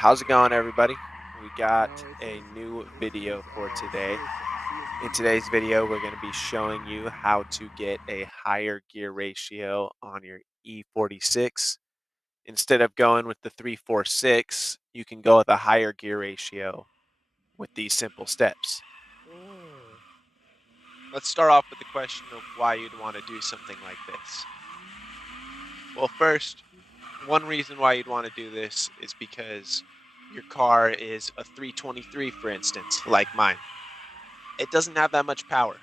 How's it going, everybody? We got a new video for today. In today's video, we're going to be showing you how to get a higher gear ratio on your E46. Instead of going with the 346, you can go with a higher gear ratio with these simple steps. Let's start off with the question of why you'd want to do something like this. Well, first, one reason why you'd want to do this is because your car is a 323, for instance, like mine. It doesn't have that much power.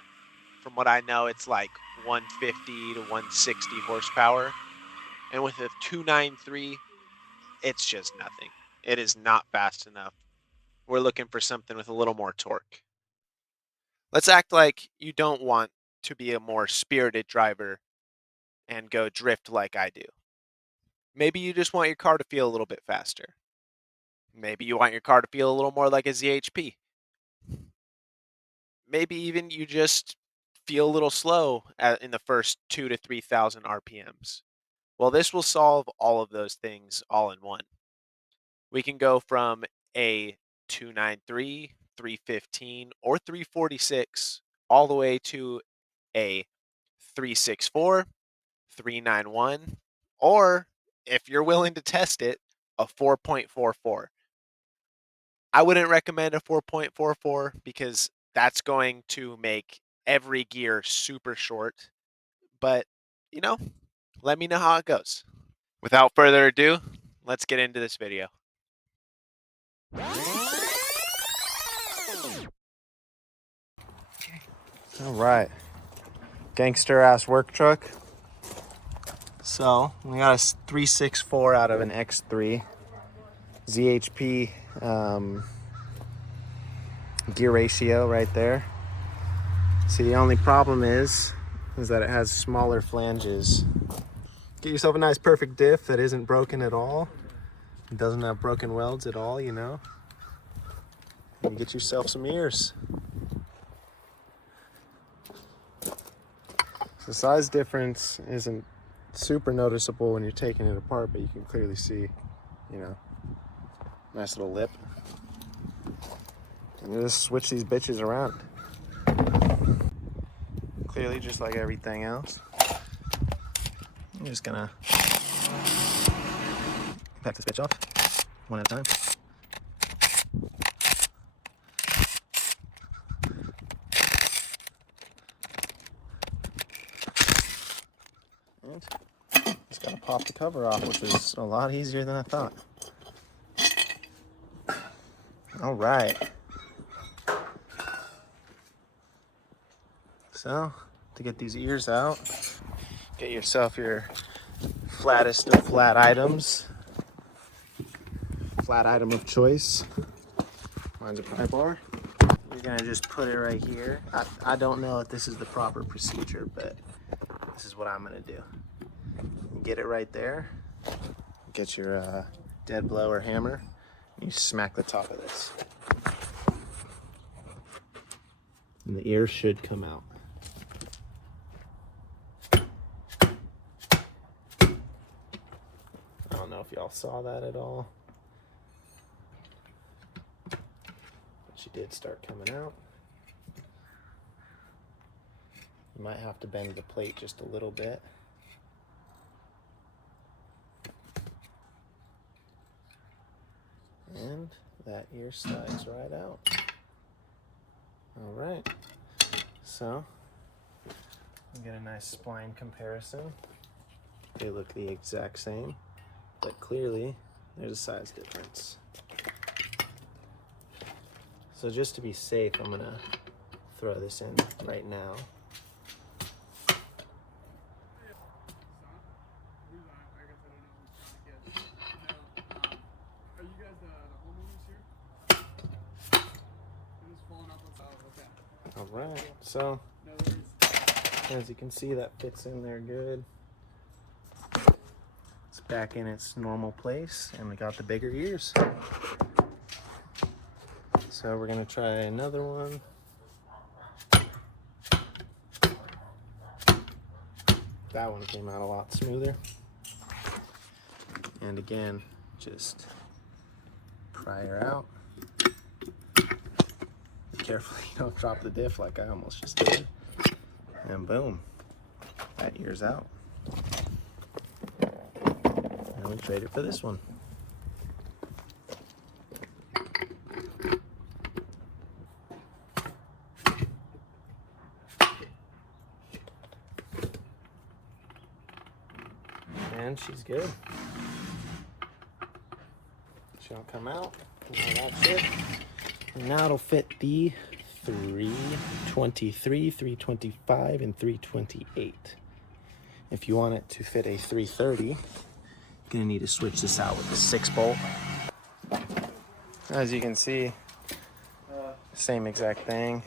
From what I know, it's like 150 to 160 horsepower. And with a 293, it's just nothing. It is not fast enough. We're looking for something with a little more torque. Let's act like you don't want to be a more spirited driver and go drift like I do. Maybe you just want your car to feel a little bit faster. Maybe you want your car to feel a little more like a ZHP. Maybe even you just feel a little slow in the first 2 to 3,000 RPMs. Well, this will solve all of those things all in one. We can go from a 293, 315, or 346 all the way to a 364, 391, or if you're willing to test it, a 4.44. I wouldn't recommend a 4.44 because that's going to make every gear super short. But, let me know how it goes. Without further ado, let's get into this video. All right, gangster ass work truck. So we got a 364 out of an X3 ZHP gear ratio right there. See, the only problem is that it has smaller flanges. Get yourself a nice perfect diff that isn't broken at all. It doesn't have broken welds at all, and get yourself some ears. The size difference isn't super noticeable when you're taking it apart, but you can clearly see, nice little lip. And you just switch these bitches around. Clearly, just like everything else. I'm just gonna pack this bitch off one at a time. And just gotta pop the cover off, which is a lot easier than I thought. All right. So, to get these ears out, get yourself your flattest of flat items. Flat item of choice. Mine's a pry bar. You're gonna just put it right here. I don't know if this is the proper procedure, but this is what I'm gonna do. Get it right there. Get your dead blow or hammer. You smack the top of this. And the ear should come out. I don't know if y'all saw that at all. But she did start coming out. You might have to bend the plate just a little bit. And that ear slides right out. All right, so we get a nice spline comparison. They look the exact same, but clearly there's a size difference. So just to be safe, I'm gonna throw this in right now. All right, so as you can see, that fits in there good. It's back in its normal place, and we got the bigger ears. So we're gonna try another one. That one came out a lot smoother. And again, just pry her out. Be careful you don't drop the diff like I almost just did. And boom, that ear's out. And we trade it for this one. And she's good. She'll come out. And all that's it. And now it'll fit the 323, 325, and 328. If you want it to fit a 330, you're gonna need to switch this out with the 6-bolt. As you can see, same exact thing,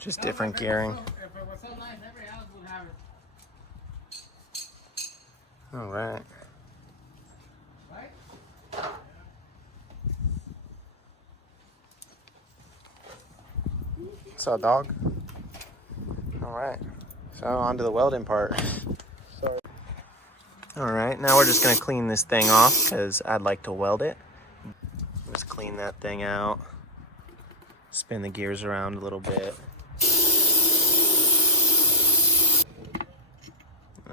just different gearing. All right. What's up, dog? All right. So on to the welding part. Sorry. All right, now we're just gonna clean this thing off because I'd like to weld it. Just clean that thing out. Spin the gears around a little bit.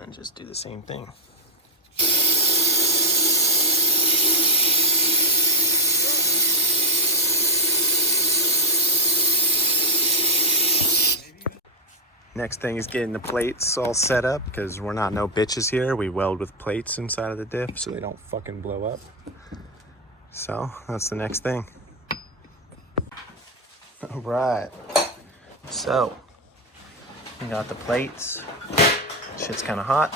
And just do the same thing. Next thing is getting the plates all set up because we're not no bitches here. We weld with plates inside of the diff so they don't fucking blow up. So that's the next thing. All right. So we got the plates. Shit's kind of hot.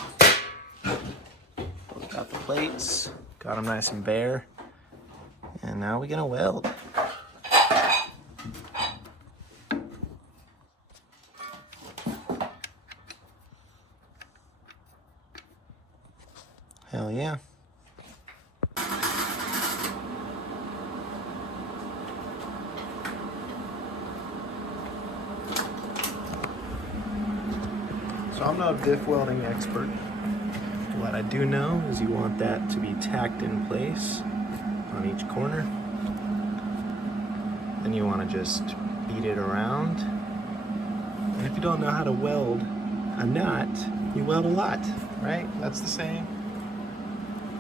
Got the plates. Got them nice and bare. And now we're gonna weld. Hell yeah. So I'm not a diff welding expert. What I do know is you want that to be tacked in place on each corner. Then you want to just beat it around. And if you don't know how to weld a nut, you weld a lot, right? That's the same.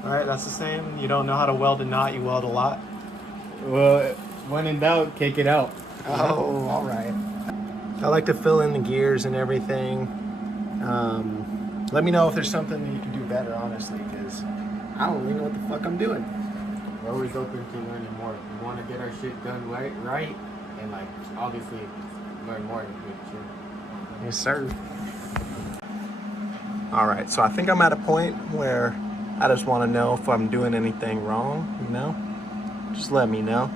All right, that's the same. You don't know how to weld a knot, you weld a lot. Well, when in doubt, kick it out. Oh, all right. I like to fill in the gears and everything. Let me know if there's something that you can do better, honestly, because I don't really know what the fuck I'm doing. We're always open to learning more. We want to get our shit done right, and like obviously learn more in the future. Yes, sir. All right, so I think I'm at a point where I just want to know if I'm doing anything wrong, you know? Just let me know.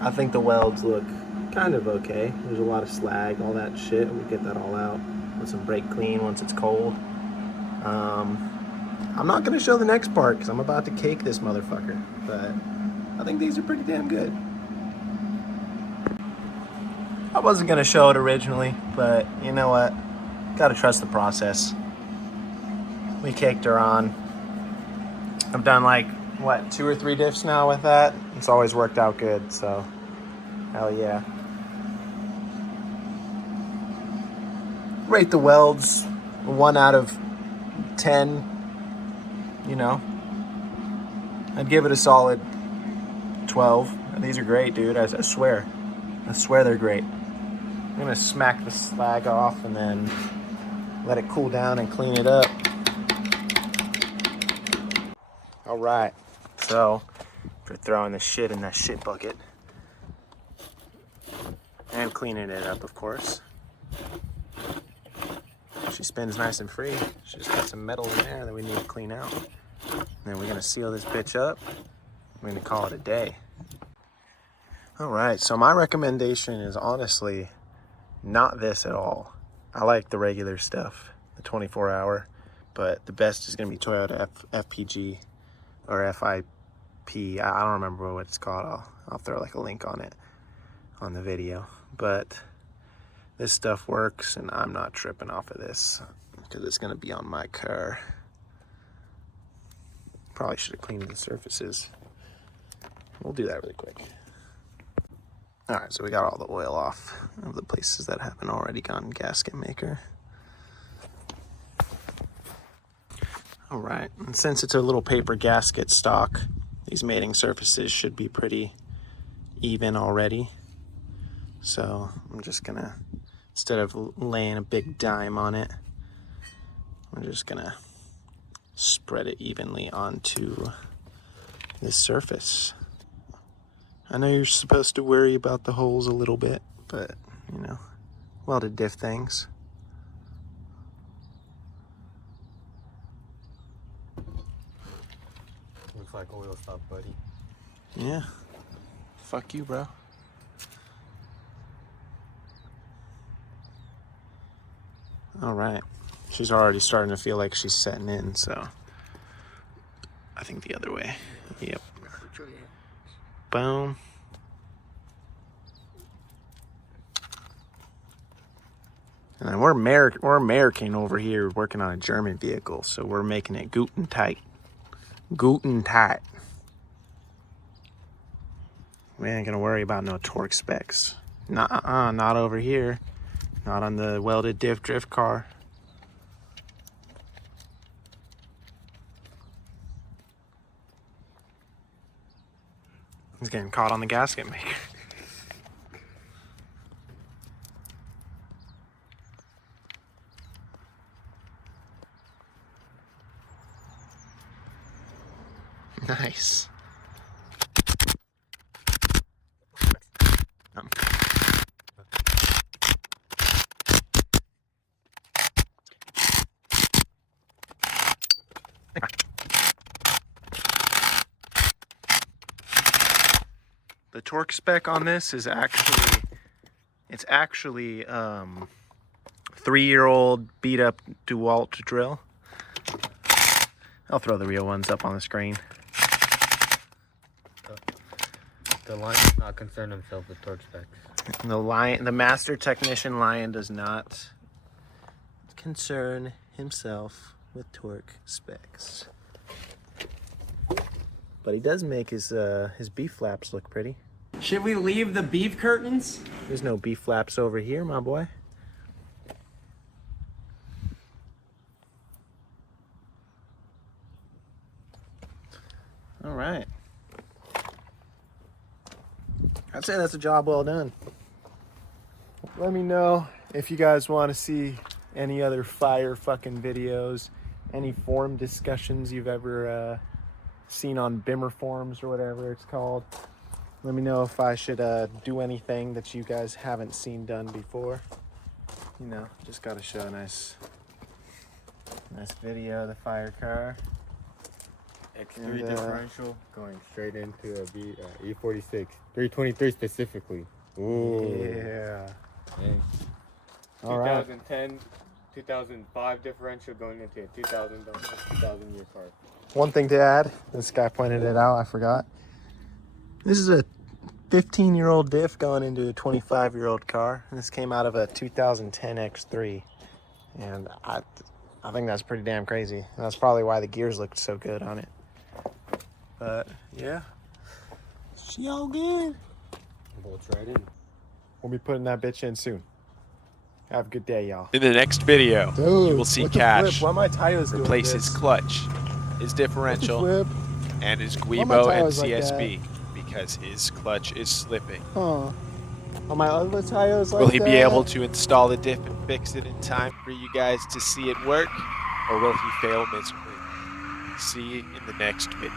I think the welds look kind of okay. There's a lot of slag, all that shit. We'll get that all out with some brake clean once it's cold. I'm not going to show the next part because I'm about to cake this motherfucker, but I think these are pretty damn good. I wasn't going to show it originally, but you know what? Got to trust the process. We caked her on. I've done like, what, 2 or 3 diffs now with that. It's always worked out good, so hell yeah. Rate the welds 1 out of 10, you know. I'd give it a solid 12. These are great, dude. I swear. I swear they're great. I'm gonna smack the slag off and then let it cool down and clean it up. All right, so for throwing the shit in that shit bucket and cleaning it up, of course. She spins nice and free. She's just got some metal in there that we need to clean out. And then we're gonna seal this bitch up. We're gonna call it a day. All right, so my recommendation is honestly not this at all. I like the regular stuff, the 24-hour, but the best is gonna be Toyota FPG or FIP. I don't remember what it's called. I'll throw like a link on it on the video. But this stuff works and I'm not tripping off of this because it's gonna be on my car. Probably should have cleaned the surfaces. We'll do that really quick. All right, so we got all the oil off of the places that haven't already gone gasket maker. All right, and since it's a little paper gasket stock, these mating surfaces should be pretty even already. So I'm just gonna, instead of laying a big dime on it, I'm just gonna spread it evenly onto this surface. I know you're supposed to worry about the holes a little bit, but you know, welded diff things. Looks like oil stop, buddy. Yeah. Fuck you, bro. All right. She's already starting to feel like she's setting in, so I think the other way. Yep. Boom. And then we're American over here working on a German vehicle, so we're making it guten tight. Guten tight. We ain't gonna worry about no torque specs. Not over here. Not on the welded diff drift car. He's getting caught on the gasket maker. Nice. The torque spec on this is actually, it's actually 3-year-old beat up DeWalt drill. I'll throw the real ones up on the screen. The line does not concern himself with torque specs. The master technician Lion does not concern himself with torque specs. But he does make his beef flaps look pretty. Should we leave the beef curtains? There's no beef flaps over here, my boy. All right. I'd say that's a job well done. Let me know if you guys want to see any other fire fucking videos, any forum discussions you've ever seen on Bimmer forums or whatever it's called. Let me know if I should do anything that you guys haven't seen done before. You know, just gotta show a nice video of the fire car. X3 And, differential going straight into a e46, 323 specifically. Ooh. Yeah. Dang. All right. 2010, 2005 differential going into a 2000 year car. One thing to add, this guy pointed it out, I forgot. This is a 15-year-old diff going into a 25-year-old car. And this came out of a 2010 X3. And I think that's pretty damn crazy. And that's probably why the gears looked so good on it. But yeah, she all good. Bolts right in. We'll be putting that bitch in soon. Have a good day, y'all. In the next video, Dude, you will see what the Cash flip? Why my tires doing replace this? his clutch, his differential, Flip. and his Why my Guibo and tires like CSB because his clutch is slipping. Huh. Are my other tires like Will he be that? able to install the diff and fix it in time for you guys to see it work, or will he fail miserably? See you in the next video.